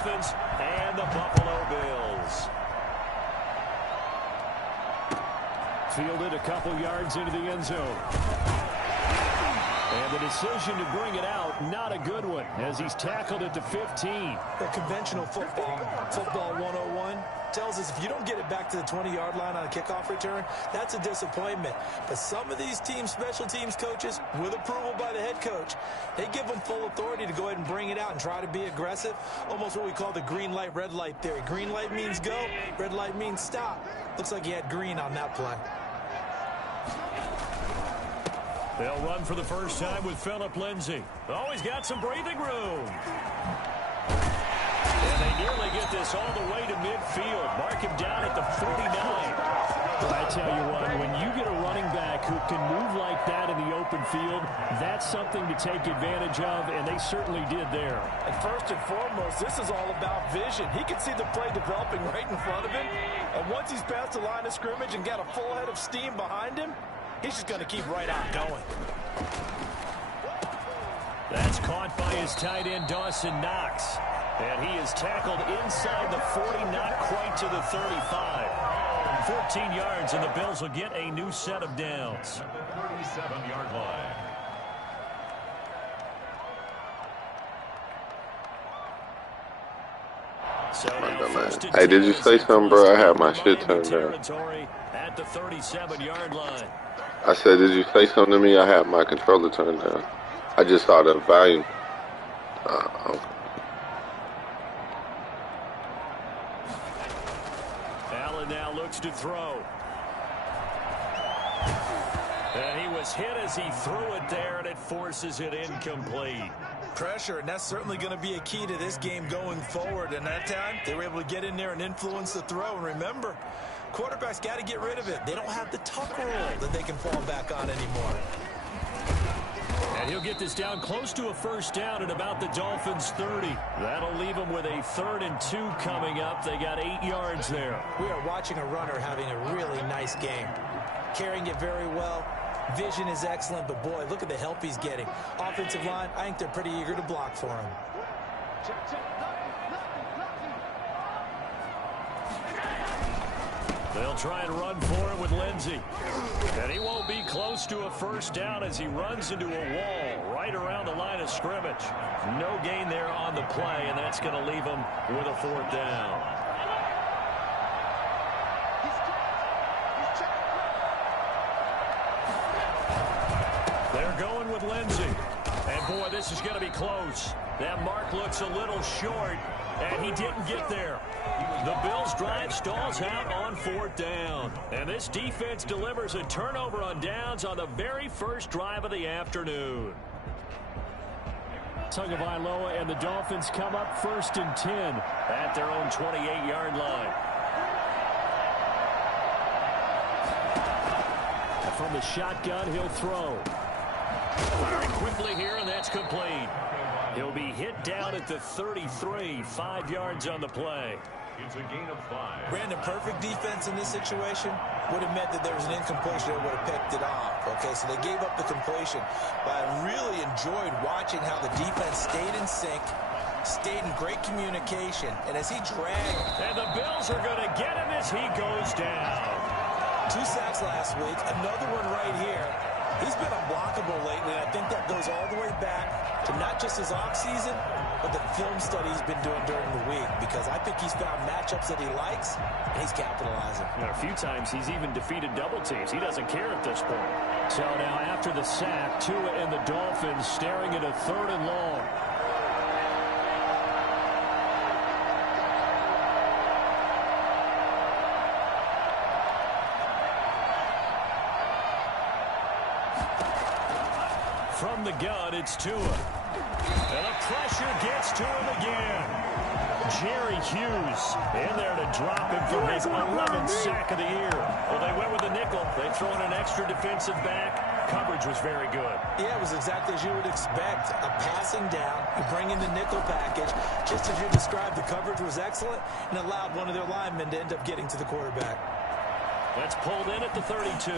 And the Buffalo Bills. Fielded a couple yards into the end zone. And the decision to bring it out, not a good one, as he's tackled at the 15. The conventional football 101, tells us if you don't get it back to the 20-yard line on a kickoff return, that's a disappointment. But some of these special teams coaches, with approval by the head coach, they give them full authority to go ahead and bring it out and try to be aggressive. Almost what we call the green light, red light theory. Green light means go, red light means stop. Looks like he had green on that play. They'll run for the first time with Phillip Lindsay. Oh, he's got some breathing room. And they nearly get this all the way to midfield. Mark him down at the 49. But I tell you what, when you get a running back who can move like that in the open field, that's something to take advantage of, and they certainly did there. And first and foremost, this is all about vision. He can see the play developing right in front of him. And once he's past the line of scrimmage and got a full head of steam behind him, he's just going to keep right on going. That's caught by his tight end, Dawson Knox. And he is tackled inside the 40, not quite to the 35. 14 yards, and the Bills will get a new set of downs. 37-yard line. So hey, did you say something, bro? I had my shit turned down. At the 37-yard line. I said, did you say something to me? I had my controller turned down. I just saw the volume. Okay. Allen now looks to throw. And he was hit as he threw it there, and it forces it incomplete. Pressure, and that's certainly going to be a key to this game going forward. And that time, they were able to get in there and influence the throw. And remember, quarterbacks got to get rid of it. They don't have the tuck rule that they can fall back on anymore. And he'll get this down close to a first down at about the Dolphins' 30. That'll leave them with a 3rd and 2 coming up. They got 8 yards there. We are watching a runner having a really nice game. Carrying it very well. Vision is excellent, but boy, look at the help he's getting. Offensive line, I think they're pretty eager to block for him. They'll try and run for it with Lindsay. And he won't be close to a first down as he runs into a wall right around the line of scrimmage. No gain there on the play, and that's going to leave him with a 4th down. They're going with Lindsay. And, boy, this is going to be close. That mark looks a little short, and he didn't get there. The Bills' drive stalls out on 4th down. And this defense delivers a turnover on downs on the very first drive of the afternoon. Tagovailoa and the Dolphins come up 1st and 10 at their own 28-yard line. From the shotgun, he'll throw. Firing quickly here, and that's complete. He'll be hit down at the 33, 5 yards on the play. It's a gain of 5. Brandon, perfect defense in this situation would have meant that there was an incompletion that would have picked it off. Okay, so they gave up the completion. But I really enjoyed watching how the defense stayed in sync, stayed in great communication, and as he dragged. And the Bills are going to get him as he goes down. 2 sacks last week, another one right here. He's been unblockable lately, and I think that goes all the way back to not just his offseason, but the film study he's been doing during the week, because I think he's found matchups that he likes, and he's capitalizing. A few times he's even defeated double teams. He doesn't care at this point. So now after the sack, Tua and the Dolphins staring at a 3rd and long. From the gun, it's Tua. And the pressure gets to him again. Jerry Hughes in there to drop him for his 11th sack of the year. Well, they went with the nickel. They throw in an extra defensive back. Coverage was very good. Yeah, it was exactly as you would expect. A passing down, you bring in the nickel package. Just as you described, the coverage was excellent and allowed one of their linemen to end up getting to the quarterback. That's pulled in at the 32.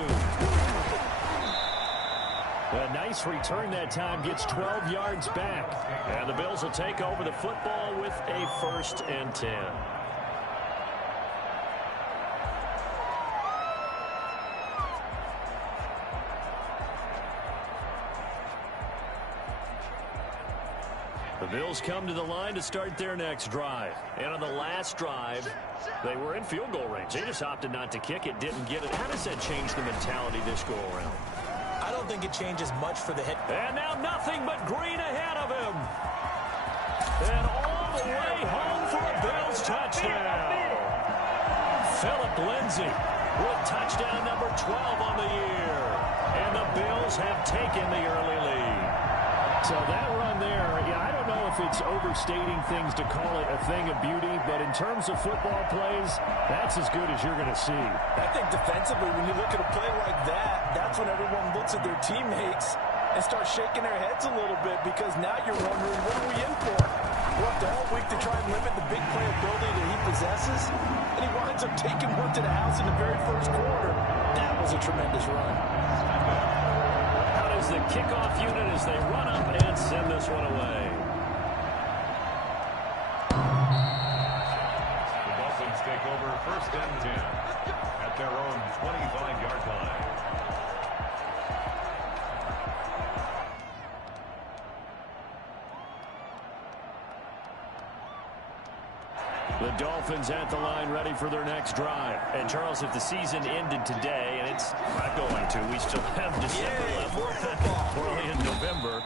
A nice return that time, gets 12 yards back. And the Bills will take over the football with a 1st and 10. The Bills come to the line to start their next drive. And on the last drive, they were in field goal range. They just opted not to kick it, didn't get it. How does that change the mentality this go around? I don't think it changes much for the head. And now nothing but green ahead of him. And all the way home for a Bills touchdown. Phillip Lindsay with touchdown number 12 on the year. And the Bills have taken the early lead. So that run there, I don't know if it's overstating things to call it a thing of beauty, but in terms of football plays, that's as good as you're going to see. I think defensively, when you look at a play like that, that's when everyone looks at their teammates and starts shaking their heads a little bit, because now you're wondering, what are we in for? Worked all week to try and limit the big playability that he possesses, and he winds up taking one to the house in the very first quarter. That was a tremendous run. The kickoff unit as they run up and send this one away. The Dolphins take over 1st and 10 at their own 25-yard line. The Dolphins at the line ready for their next drive. And Charles, if the season ended today, and it's not going to, we still have December left. We're only in November.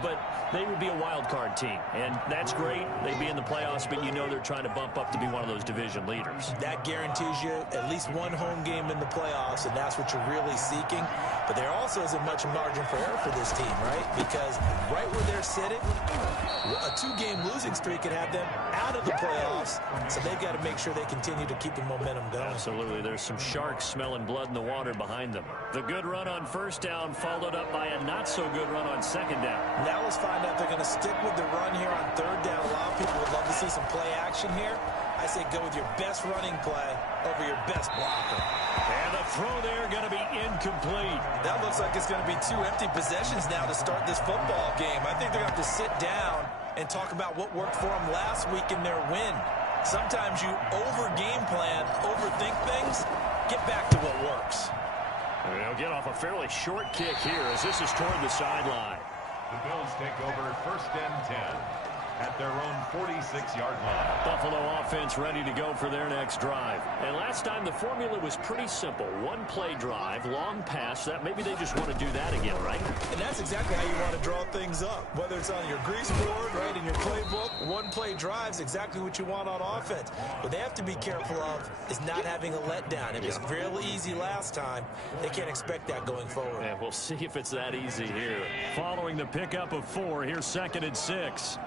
But they would be a wild card team. And that's great. They'd be in the playoffs, but you know they're trying to bump up to be one of those division leaders. That guarantees you at least one home game in the playoffs, and that's what you're really seeking. But there also isn't much margin for error for this team, right? Because right where they're sitting, a 2-game losing streak could have them out of the playoffs. So they've got to make sure they continue to keep the momentum going. Absolutely. There's some sharks smelling blood in the water behind them. The good run on 1st down followed up by a not-so-good run on 2nd down. Now let's find out if they're going to stick with the run here on 3rd down. A lot of people would love to see some play action here. I say go with your best running play over your best blocker. And the throw there going to be incomplete. That looks like it's going to be 2 empty possessions now to start this football game. I think they're going to have to sit down and talk about what worked for them last week in their win. Sometimes you over-game plan, overthink things, get back to what works. They'll get off a fairly short kick here as this is toward the sideline. The Bills take over 1st and 10 at their own 46-yard line. Buffalo offense ready to go for their next drive. And last time the formula was pretty simple. 1-play drive, long pass. That maybe they just want to do that again, right? And that's exactly how you want to draw things up. Whether it's on your grease board, right, in your playbook, 1-play drive's exactly what you want on offense. What they have to be careful of is not having a letdown. It was fairly easy last time. They can't expect that going forward. And we'll see if it's that easy here. Following the pickup of 4, here's 2nd and 6.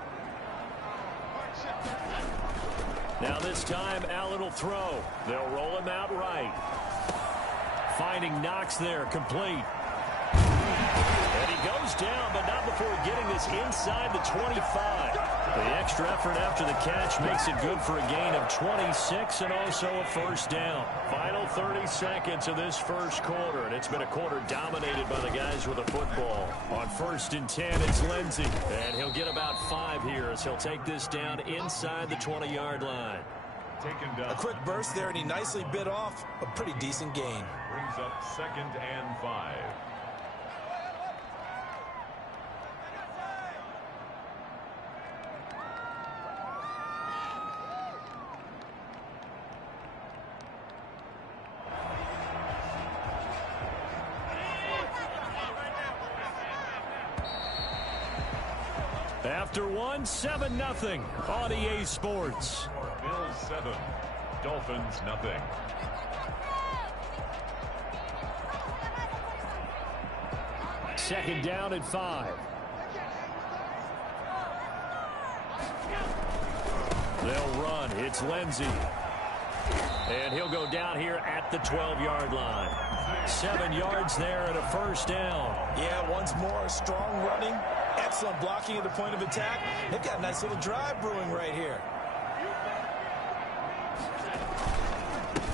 Now this time, Allen will throw. They'll roll him out right. Finding Knox there, complete. And he goes down, but not before getting this inside the 25. The extra effort after the catch makes it good for a gain of 26 and also a 1st down. Final 30 seconds of this first quarter, and it's been a quarter dominated by the guys with the football. On 1st and 10, it's Lindsay, and he'll get about 5 here as he'll take this down inside the 20-yard line. Taken down. A quick burst there, and he nicely bit off a pretty decent gain. Brings up 2nd and 5. After 1, 7-0 on EA Sports. Bills 7, Dolphins nothing. Second down and 5. They'll run. It's Lindsay. And he'll go down here at the 12-yard line. 7 yards there and a 1st down. Yeah, once more, strong running, excellent blocking at the point of attack. They've got a nice little drive brewing right here.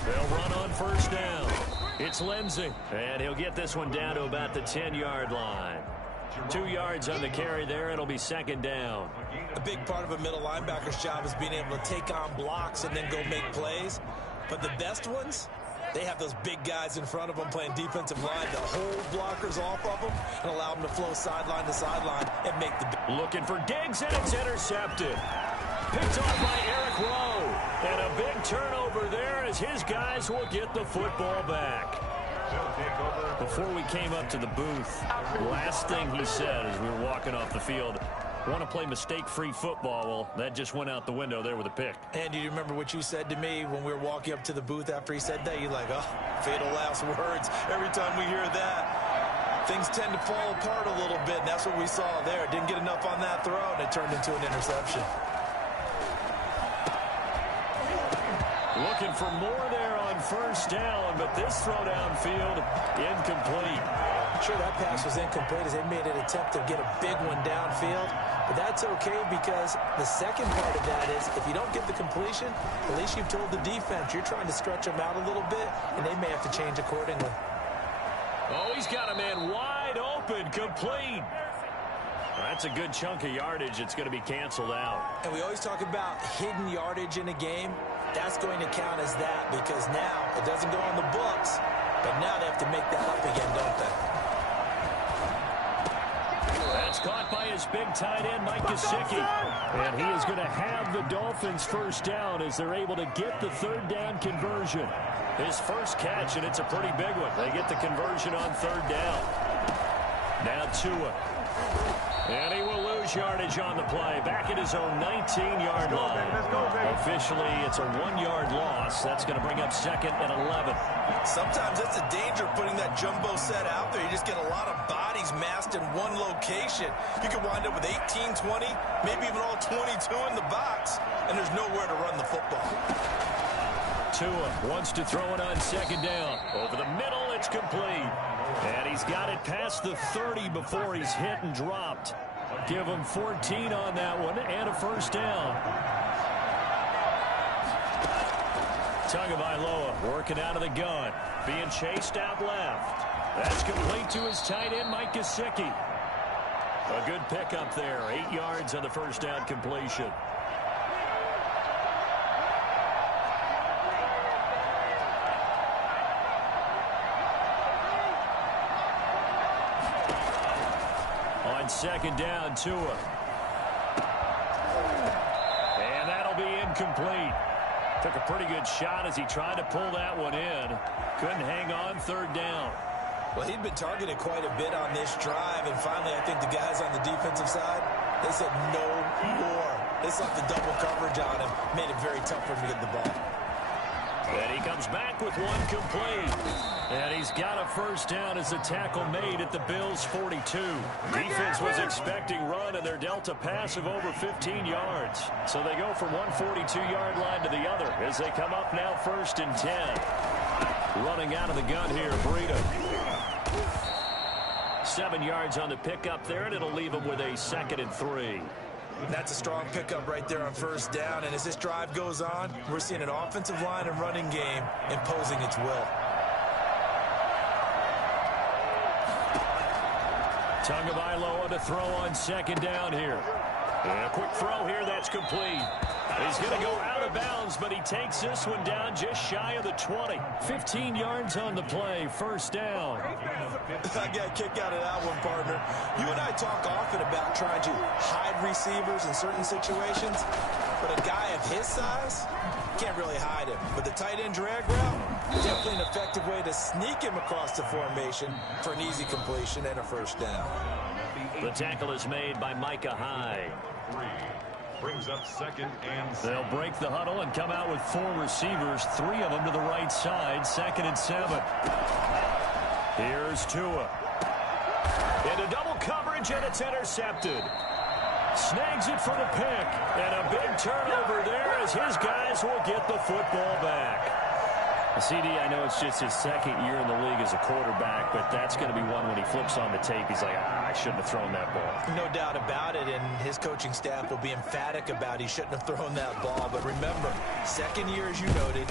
They'll run on 1st down. It's Lindsey, and he'll get this one down to about the 10-yard line. 2 yards on the carry there. It'll be second down. A big part of a middle linebacker's job is being able to take on blocks and then go make plays. But the best ones, they have those big guys in front of them playing defensive line to hold blockers off of them and allow them to flow sideline to sideline and make the... Looking for Diggs, and it's intercepted. Picked off by Eric Rowe. And a big turnover there as his guys will get the football back. Before we came up to the booth, last thing he said as we were walking off the field, want to play mistake-free football. Well, that just went out the window there with a pick. And do you remember what you said to me when we were walking up to the booth after he said that? You're like, oh, fatal last words. Every time we hear that, things tend to fall apart a little bit, and that's what we saw there. Didn't get enough on that throw, and it turned into an interception. Looking for more there on first down, but this throw downfield, incomplete. Sure, that pass was incomplete as they made an attempt to get a big one downfield, but that's okay because the second part of that is if you don't get the completion, at least you've told the defense you're trying to stretch them out a little bit, and they may have to change accordingly. Oh, he's got a man wide open, complete. That's a good chunk of yardage. It's going to be canceled out. And we always talk about hidden yardage in a game. That's going to count as that because now it doesn't go on the books, but now they have to make that up again, don't they? That's caught by his big tight end, Mike Gesicki. And he is going to have the Dolphins first down as they're able to get the third down conversion. His first catch, and it's a pretty big one. They get the conversion on third down. Now Tua. And he will lose yardage on the play. Back at his own 19-yard line. Officially, it's a 1-yard loss. That's going to bring up second and 11. Sometimes that's the danger of putting that jumbo set out there. You just get a lot of bodies massed in one location. You could wind up with 18, 20, maybe even all 22 in the box, and there's nowhere to run the football. Tua wants to throw it on second down. Over the middle, it's complete. And he's got it past the 30 before he's hit and dropped. Give him 14 on that one and a first down. Tagovailoa working out of the gun. Being chased out left. That's complete to his tight end, Mike Gesicki. A good pickup there. 8 yards on the first down completion. On second down, Tua. And that'll be incomplete. Took a pretty good shot as he tried to pull that one in. Couldn't hang on third down. Well, he'd been targeted quite a bit on this drive, and finally I think the guys on the defensive side, they said no more. They slapped the double coverage on him, made it very tough for him to get the ball. And he comes back with one complete. And he's got a first down as the tackle made at the Bills' 42. Defense was expecting run, and they're dealt a pass of over 15 yards. So they go from one 42-yard line to the other as they come up now first and 10. Running out of the gun here, Breida. 7 yards on the pickup there, and it'll leave him with a second and 3. That's a strong pickup right there on first down. And as this drive goes on, we're seeing an offensive line and running game imposing its will. Tagovailoa to throw on second down here. And a quick throw here, that's complete. He's going to go out of bounds, but he takes this one down just shy of the 20. 15 yards on the play, first down. I got a kick out of that one, partner. You and I talk often about trying to hide receivers in certain situations, but a guy of his size can't really hide him. But the tight end drag route, definitely an effective way to sneak him across the formation for an easy completion and a first down. The tackle is made by Micah Hyde. Brings up second and 7. They'll break the huddle and come out with 4 receivers, 3 of them to the right side, second and 7. Here's Tua. Into double coverage, and it's intercepted. Snags it for the pick, and a big turnover there as his guys will get the football back. CD, I know it's just his second year in the league as a quarterback, but that's going to be one when he flips on the tape, he's like, I shouldn't have thrown that ball. No doubt about it, and his coaching staff will be emphatic about he shouldn't have thrown that ball. But remember, second year, as you noted,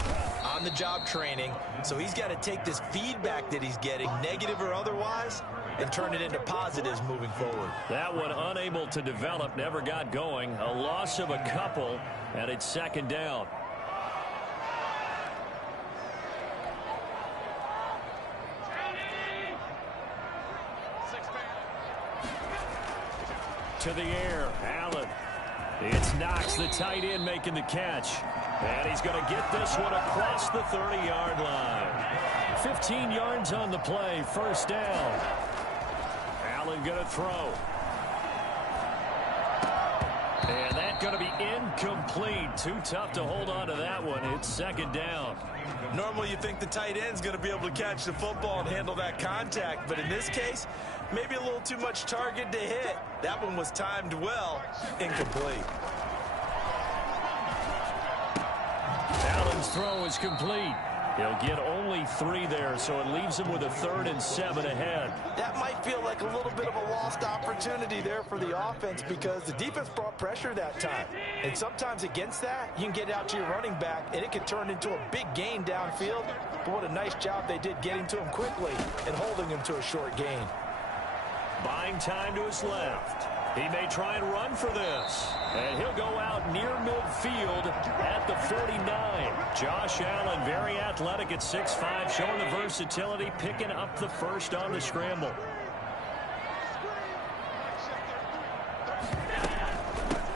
on-the-job training, so he's got to take this feedback that he's getting, negative or otherwise, and turn it into positives moving forward. That one unable to develop, never got going. A loss of a couple, and it's second down. To the air, Allen. It's Knox, the tight end, making the catch. And he's going to get this one across the 30-yard line. 15 yards on the play, first down. Allen going to throw. And that's going to be incomplete. Too tough to hold on to that one. It's second down. Normally you think the tight end's going to be able to catch the football and handle that contact, but in this case, maybe a little too much target to hit. That one was timed well. Incomplete. Allen's throw is complete. He'll get only 3 there, so it leaves him with a 3rd and 7 ahead. That might feel like a little bit of a lost opportunity there for the offense because the defense brought pressure that time. And sometimes against that, you can get out to your running back, and it can turn into a big gain downfield. But what a nice job they did getting to him quickly and holding him to a short gain. Buying time to his left. He may try and run for this. And he'll go out near midfield at the 49. Josh Allen, very athletic at 6'5", showing the versatility, picking up the first on the scramble.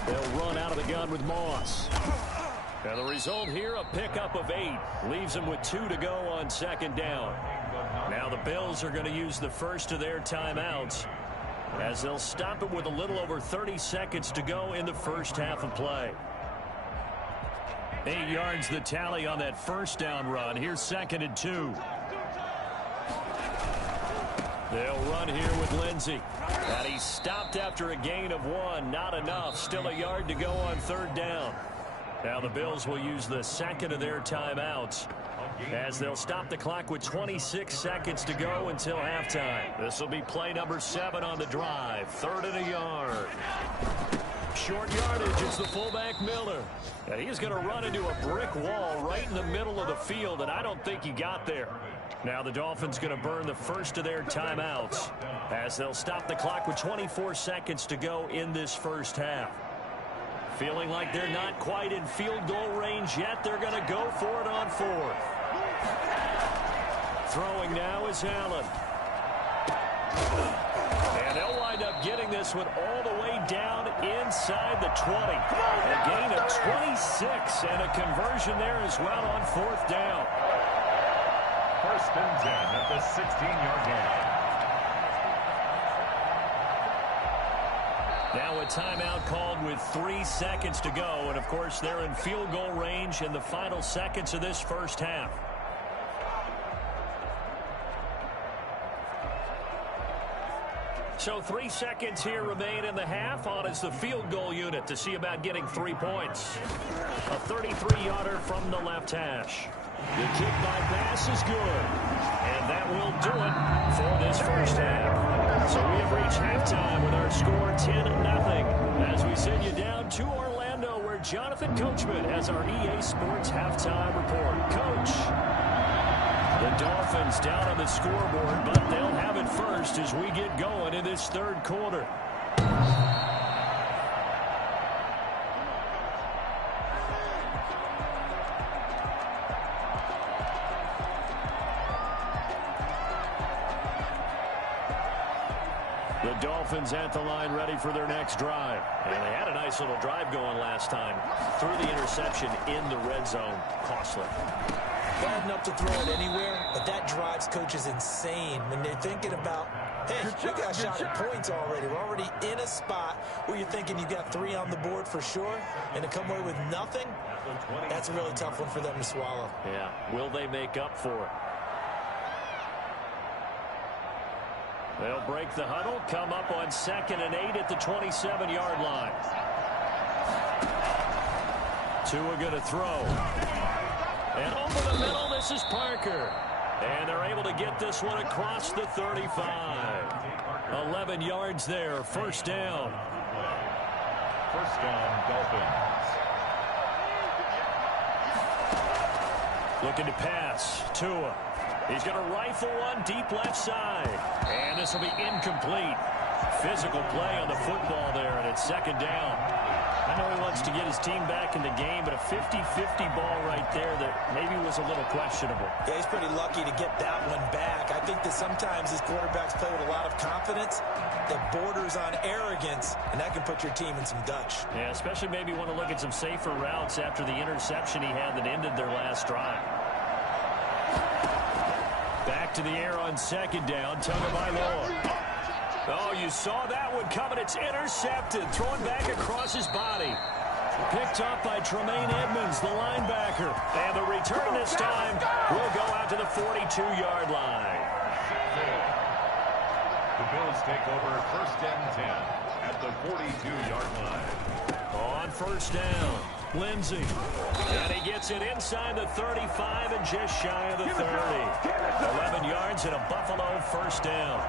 They'll run out of the gun with Moss. And the result here, a pickup of 8. Leaves them with 2 to go on second down. Now the Bills are going to use the first of their timeouts, as they'll stop it with a little over 30 seconds to go in the first half of play. 8 yards the tally on that first down run. Here's 2nd and 2. They'll run here with Lindsey. And he's stopped after a gain of 1. Not enough. Still a yard to go on 3rd down. Now the Bills will use the second of their timeouts, as they'll stop the clock with 26 seconds to go until halftime. This will be play number 7 on the drive. 3rd and a yard. Short yardage is the fullback Miller. And he's going to run into a brick wall right in the middle of the field, and I don't think he got there. Now the Dolphins going to burn the first of their timeouts, as they'll stop the clock with 24 seconds to go in this first half. Feeling like they're not quite in field goal range yet, they're going to go for it on 4th. Throwing now is Allen. And they'll wind up getting this one all the way down inside the 20. A gain of 26 and a conversion there as well on 4th down. 1st and 10 at the 16-yard line. Now a timeout called with 3 seconds to go. And, of course, they're in field goal range in the final seconds of this first half. So 3 seconds here remain in the half. On is the field goal unit to see about getting 3 points. A 33-yarder from the left hash. The kick by pass is good. And that will do it for this first half. So we have reached halftime with our score 10-0. As we send you down to Orlando, where Jonathan Coachman has our EA Sports halftime report. Coach, the Dolphins down on the scoreboard, but they'll have it first as we get going in this 3rd quarter. The Dolphins at the line, ready for their next drive. And they had a nice little drive going last time. Threw the interception in the red zone. Costly. Bad enough to throw it anywhere, but that drives coaches insane when they're thinking about, hey, we got shot at points already. We're already in a spot where you're thinking you got 3 on the board for sure, and to come away with nothing, that's a really tough one for them to swallow. Yeah, will they make up for it? They'll break the huddle, come up on 2nd and 8 at the 27-yard line. Tua going to throw. And over the middle, this is Parker. And they're able to get this one across the 35. 11 yards there, first down. First down, Dolphins. Looking to pass. Tua. He's going to rifle one deep left side. And this will be incomplete. Physical play on the football there, and it's second down. I know he wants to get his team back in the game, but a 50-50 ball right there that maybe was a little questionable. Yeah, he's pretty lucky to get that one back. I think that sometimes these quarterbacks play with a lot of confidence that borders on arrogance, and that can put your team in some Dutch. Yeah, especially maybe want to look at some safer routes after the interception he had that ended their last drive. Back to the air on second down. Tagovailoa. Oh, you saw that one coming. It's intercepted. Thrown back across his body. Picked up by Tremaine Edmonds, the linebacker. And the return this time will go out to the 42-yard line. The Bills take over first and 10 at the 42-yard line. On first down, Lindsey. And he gets it inside the 35 and just shy of the 30. 11 yards and a Buffalo first down.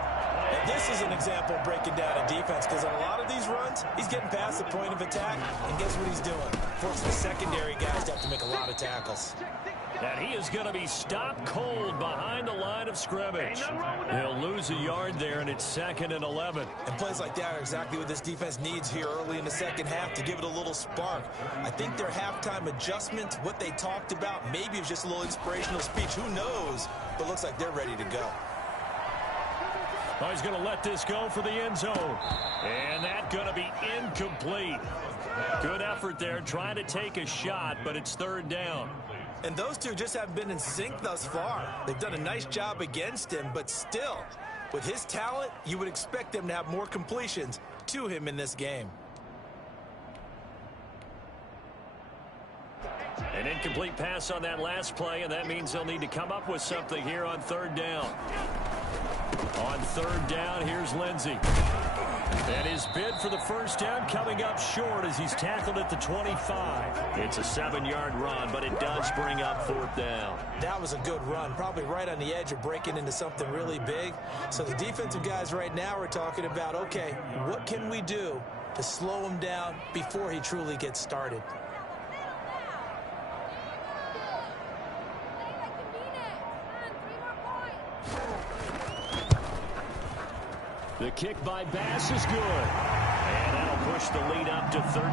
And this is an example of breaking down a defense, because on a lot of these runs, he's getting past the point of attack, and guess what he's doing? Forcing the secondary guys to have to make a lot of tackles. And he is going to be stopped cold behind the line of scrimmage. He'll lose a yard there, and it's second and 11. And plays like that are exactly what this defense needs here early in the second half to give it a little spark. I think their halftime adjustment, what they talked about, maybe it was just a little inspirational speech. Who knows? But looks like they're ready to go. Oh, he's going to let this go for the end zone. And that's going to be incomplete. Good effort there, trying to take a shot, but it's third down. And those two just haven't been in sync thus far. They've done a nice job against him, but still, with his talent, you would expect them to have more completions to him in this game. An incomplete pass on that last play, and that means they'll need to come up with something here on third down. On third down, here's Lindsey. And his bid for the first down coming up short as he's tackled at the 25. It's a 7-yard run, but it does bring up fourth down. That was a good run, probably right on the edge of breaking into something really big. So the defensive guys right now are talking about, okay, what can we do to slow him down before he truly gets started? The kick by Bass is good. And that'll push the lead up to 13-0.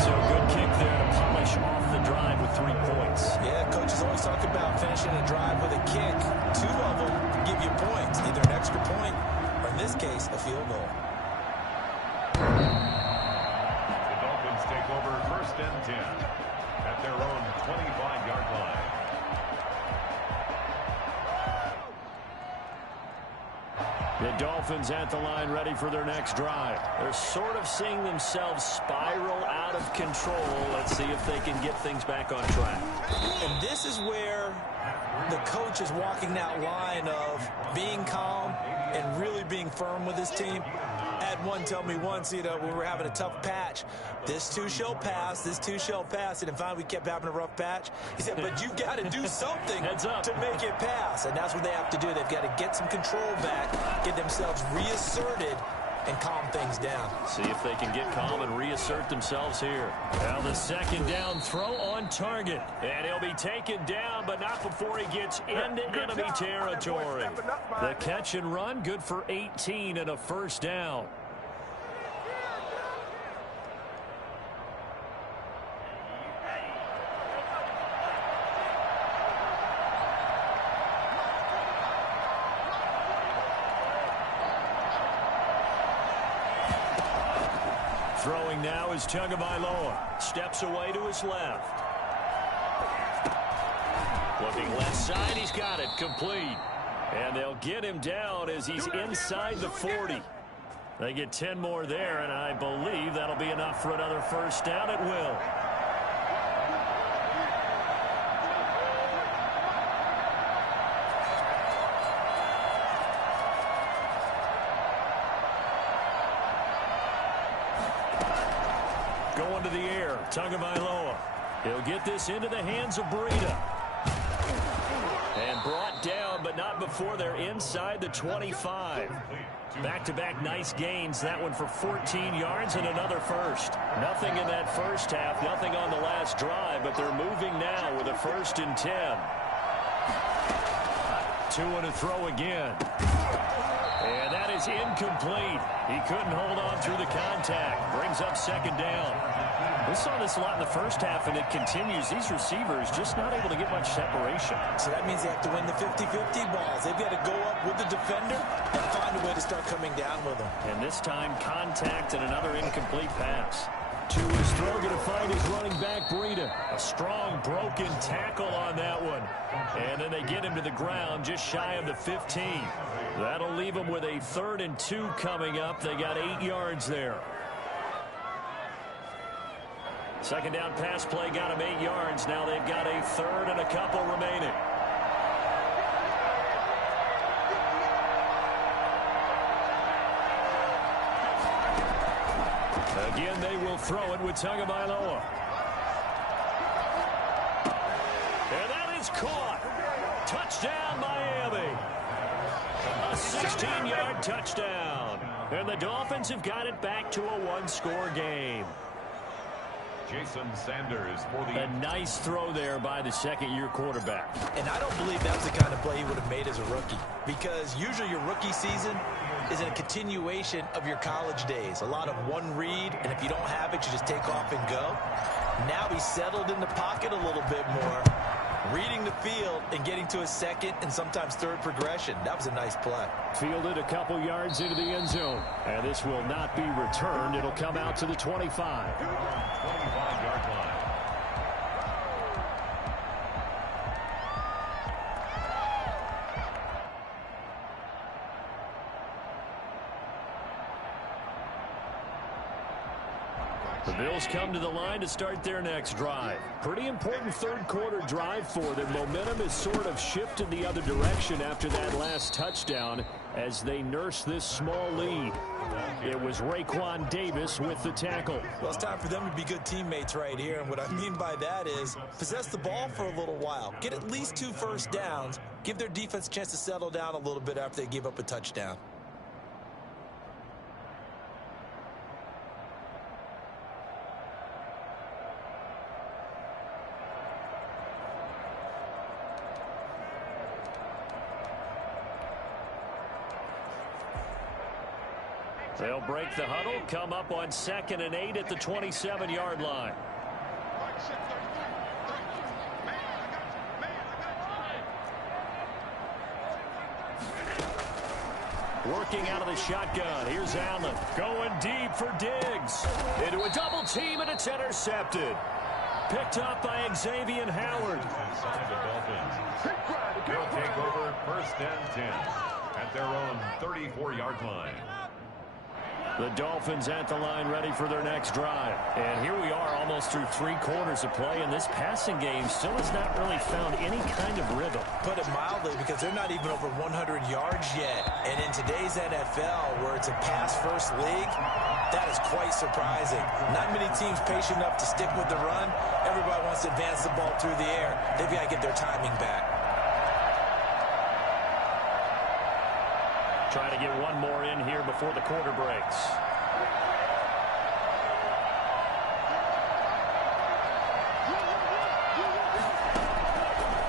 So good kick there to polish off the drive with 3 points. Yeah, coaches always talk about finishing a drive with a kick. 2 of them give you points, either an extra point or, in this case, a field goal. The Dolphins take over first and 10 at their own 25-yard line. The Dolphins at the line ready for their next drive. They're sort of seeing themselves spiral out of control. Let's see if they can get things back on track. And this is where the coach is walking that line of being calm and really being firm with his team. I had one tell me once, when we were having a tough patch, this too shall pass, this too shall pass. And finally, we kept having a rough patch. He said, but you got to do something to make it pass. And that's what they have to do. They've got to get some control back, get themselves reasserted, and calm things down. See if they can get calm and reassert themselves here. Now the second down throw on target. And he'll be taken down, but not before he gets into enemy territory. The catch and run, good for 18 and a first down. Throwing now is Tagovailoa. Steps away to his left. Looking left side, he's got it. Complete. And they'll get him down as he's inside the 40. They get 10 more there, and I believe that'll be enough for another first down. It will. Going to the air, Tagovailoa. He'll get this into the hands of Breida. And brought down, but not before they're inside the 25. Back-to-back nice gains. That one for 14 yards and another first. Nothing in that first half, nothing on the last drive, but they're moving now with a 1st and 10. 2 and a throw again. And that is incomplete. He couldn't hold on through the contact. Brings up 2nd down. We saw this a lot in the first half, and it continues. These receivers just not able to get much separation. So that means they have to win the 50-50 balls. They've got to go up with the defender and find a way to start coming down with them. And this time, contact and another incomplete pass. To his throw, going to find his running back, Breida. A strong, broken tackle on that one. And then they get him to the ground just shy of the 15. That'll leave them with a 3rd and 2 coming up. They got 8 yards there. 2nd down pass play got him 8 yards. Now they've got a 3rd and a couple remaining. Again, they will throw it with Tagovailoa. And that is caught. Touchdown, Miami. A 16-yard touchdown. And the Dolphins have got it back to a 1-score game. Jason Sanders for the... A nice throw there by the 2nd-year quarterback. And I don't believe that was the kind of play he would have made as a rookie. Because usually your rookie season is a continuation of your college days. A lot of one read, and if you don't have it, you just take off and go. Now he's settled in the pocket a little bit more, reading the field and getting to a 2nd and sometimes 3rd progression. That was a nice play. Fielded a couple yards into the end zone. And this will not be returned. It'll come out to the 25. 25-yard line. The Bills come to the line to start their next drive. Pretty important 3rd quarter drive for them. Momentum has sort of shifted the other direction after that last touchdown as they nurse this small lead. It was Raekwon Davis with the tackle. Well, it's time for them to be good teammates right here. And what I mean by that is possess the ball for a little while. Get at least 2 first downs. Give their defense a chance to settle down a little bit after they give up a touchdown. They'll break the huddle, come up on 2nd and 8 at the 27-yard line. Working out of the shotgun. Here's Allen going deep for Diggs. Into a double team, and it's intercepted. Picked up by Xavier Howard. They'll take over 1st and 10 at their own 34-yard line. The Dolphins at the line ready for their next drive. And here we are almost through 3 quarters of play, and this passing game still has not really found any kind of rhythm. Put it mildly, because they're not even over 100 yards yet. And in today's NFL, where it's a pass-first league, that is quite surprising. Not many teams patient enough to stick with the run. Everybody wants to advance the ball through the air. They've got to get their timing back. Try to get one more in here before the quarter breaks.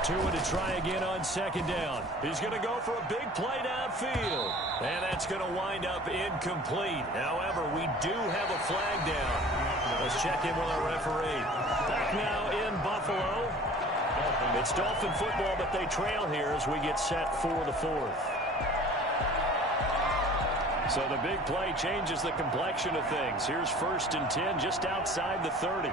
Tua to try again on 2nd down. He's going to go for a big play downfield. And that's going to wind up incomplete. However, we do have a flag down. Let's check in with our referee. Back now in Buffalo. It's Dolphin football, but they trail here as we get set for the 4th. So the big play changes the complexion of things. Here's 1st and 10 just outside the 30.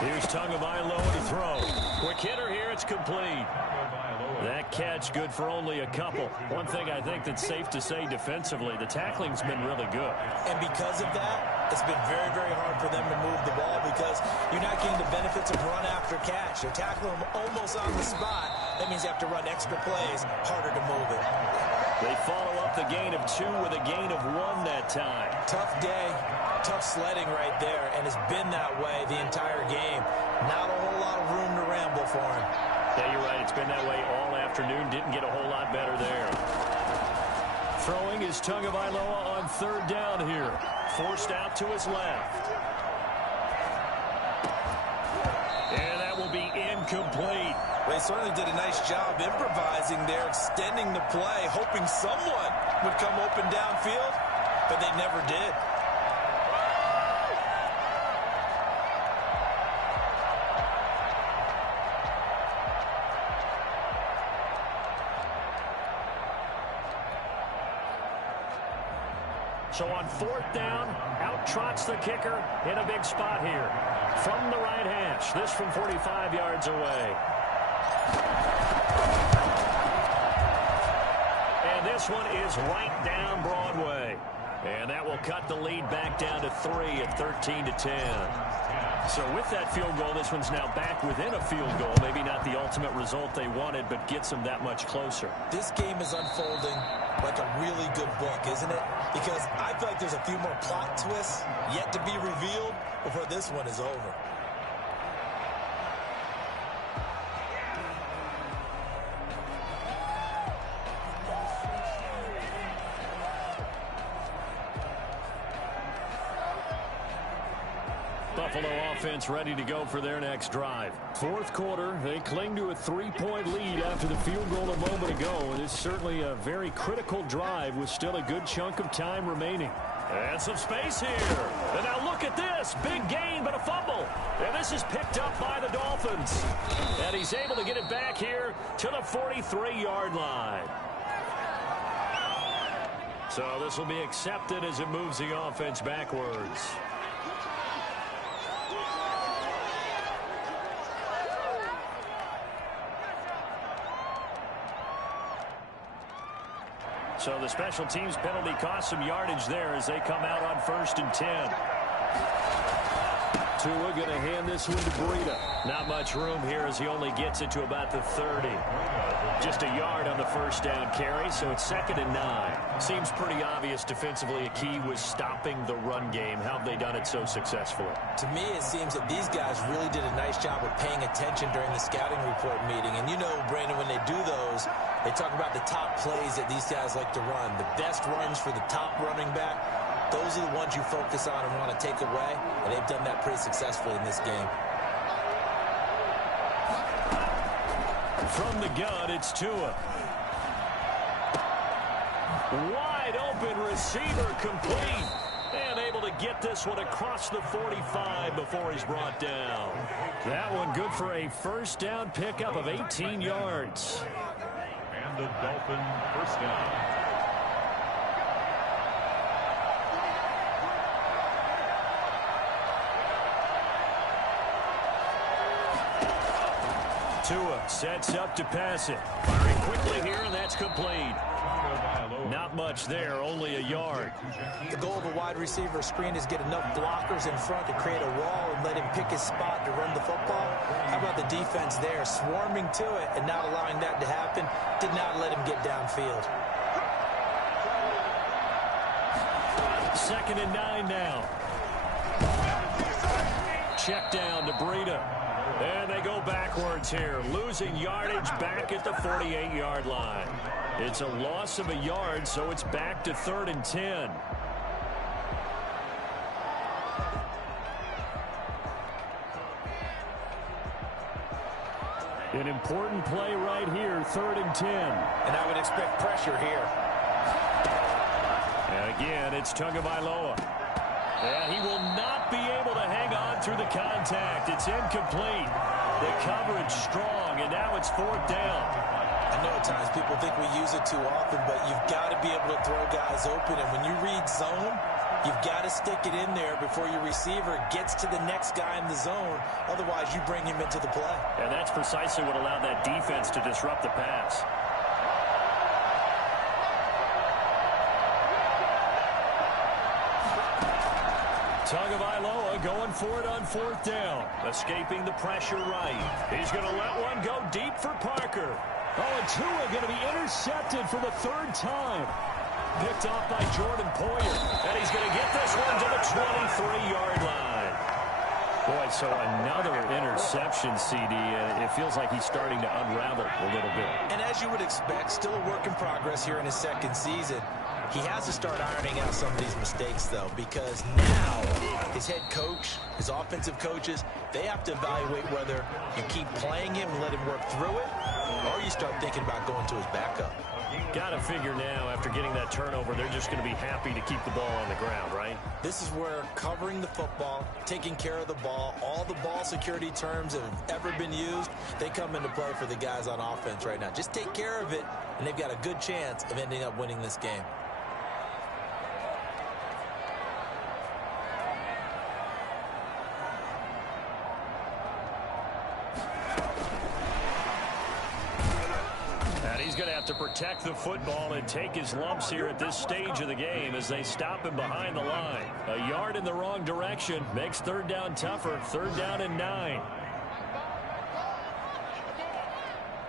Here's Tagovailoa to throw. Quick hitter here. It's complete. That catch good for only a couple. One thing I think that's safe to say defensively, the tackling's been really good. And because of that, it's been very, very hard for them to move the ball because you're not getting the benefits of run after catch. They're tackling them almost on the spot. That means you have to run extra plays, harder to move it. They follow up the gain of 2 with a gain of 1 that time. Tough day, tough sledding right there, and it's been that way the entire game. Not a whole lot of room to ramble for him. Yeah, you're right. It's been that way all afternoon. Didn't get a whole lot better there. Throwing is Tagovailoa on 3rd down here. Forced out to his left. And that will be incomplete. They certainly did a nice job improvising there, extending the play, hoping someone would come open downfield, but they never did. So on 4th down, out trots the kicker in a big spot here. From the right hash, this from 45 yards away. And this one is right down Broadway. And that will cut the lead back down to 3 at 13-10. So with that field goal, this one's now back within a field goal. Maybe not the ultimate result they wanted, but gets them that much closer. This game is unfolding like a really good book, isn't it? Because I feel like there's a few more plot twists yet to be revealed before this one is over. Buffalo offense ready to go for their next drive. 4th quarter, they cling to a 3-point lead after the field goal a moment ago. And it's certainly a very critical drive with still a good chunk of time remaining. And some space here. And now look at this. Big gain, but a fumble. And this is picked up by the Dolphins. And he's able to get it back here to the 43-yard line. So this will be accepted as it moves the offense backwards. So the special teams penalty cost some yardage there as they come out on 1st and 10. Tua going to hand this one to Breida. Not much room here as he only gets it to about the 30. Just a yard on the 1st down carry, so it's 2nd and 9. Seems pretty obvious defensively a key was stopping the run game. How have they done it so successfully? To me, it seems that these guys really did a nice job of paying attention during the scouting report meeting. And you know, Brandon, when they do those, they talk about the top plays that these guys like to run. The best runs for the top running back. Those are the ones you focus on and want to take away. And they've done that pretty successfully in this game. From the gun, it's Tua. Wide open receiver complete. And able to get this one across the 45 before he's brought down. That one good for a 1st down pickup of 18 yards. And the Dolphin 1st down. Tua sets up to pass it. Firing quickly here, and that's complete. Not much there, only a yard. The goal of a wide receiver screen is get enough blockers in front to create a wall and let him pick his spot to run the football. How about the defense there, swarming to it and not allowing that to happen? Did not let him get downfield. 2nd and 9 now. Check down to Breida. And they go backwards here, losing yardage back at the 48-yard line. It's a loss of a yard, so it's back to 3rd and 10. An important play right here, 3rd and 10. And I would expect pressure here. And again, it's Tagovailoa. And he will not be able to hang on through the contact. It's incomplete. The coverage strong, and now it's 4th down. I know at times people think we use it too often, but you've got to be able to throw guys open. And when you read zone, you've got to stick it in there before your receiver gets to the next guy in the zone. Otherwise, you bring him into the play. And that's precisely what allowed that defense to disrupt the pass. Tagovailoa going for it on 4th down. Escaping the pressure right. He's going to let one go deep for Parker. Oh, and Tua going to be intercepted for the third time. Picked off by Jordan Poyer. And he's going to get this one to the 23-yard line. Boy, so another interception, CD. It feels like he's starting to unravel a little bit. And as you would expect, still a work in progress here in his second season. He has to start ironing out some of these mistakes, though, because now his head coach, his offensive coaches, they have to evaluate whether you keep playing him and let him work through it, or you start thinking about going to his backup. Got to figure now, after getting that turnover, they're just going to be happy to keep the ball on the ground, right? This is where covering the football, taking care of the ball, all the ball security terms that have ever been used, they come into play for the guys on offense right now. Just take care of it, and they've got a good chance of ending up winning this game. He's going to have to protect the football and take his lumps here at this stage of the game as they stop him behind the line. A yard in the wrong direction makes third down tougher. Third down and 9.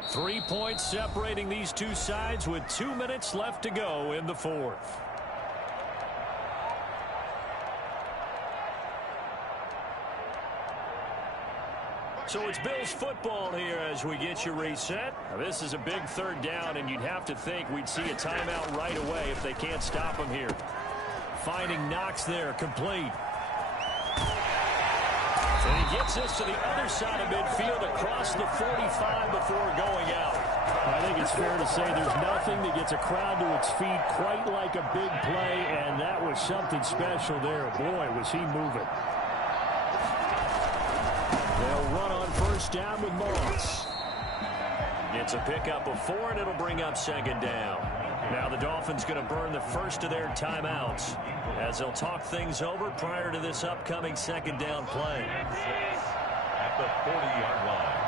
3 points separating these two sides with 2 minutes left to go in the fourth. So it's Bills football here as we get you reset. Now this is a big third down, and you'd have to think we'd see a timeout right away if they can't stop him here. Finding Knox there, complete. And he gets this to the other side of midfield across the 45 before going out. I think it's fair to say there's nothing that gets a crowd to its feet quite like a big play, and that was something special there. Boy, was he moving. They'll run on first down with Moss. It's a pickup of 4, and it'll bring up second down. Now the Dolphins going to burn the first of their timeouts as they'll talk things over prior to this upcoming second down play. At the 40-yard line.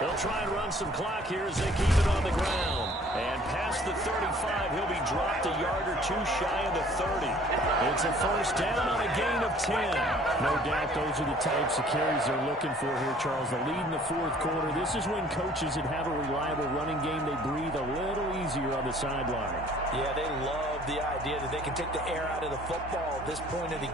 They'll try and run some clock here as they keep it on the ground. And past the 35, he'll be dropped a yard or two shy of the 30. It's a first down on a gain of 10. No doubt those are the types of carries they're looking for here, Charles. The lead in the fourth quarter. This is when coaches that have a reliable running game, they breathe a little easier on the sideline. Yeah, they love the idea that they can take the air out of the football at this point of the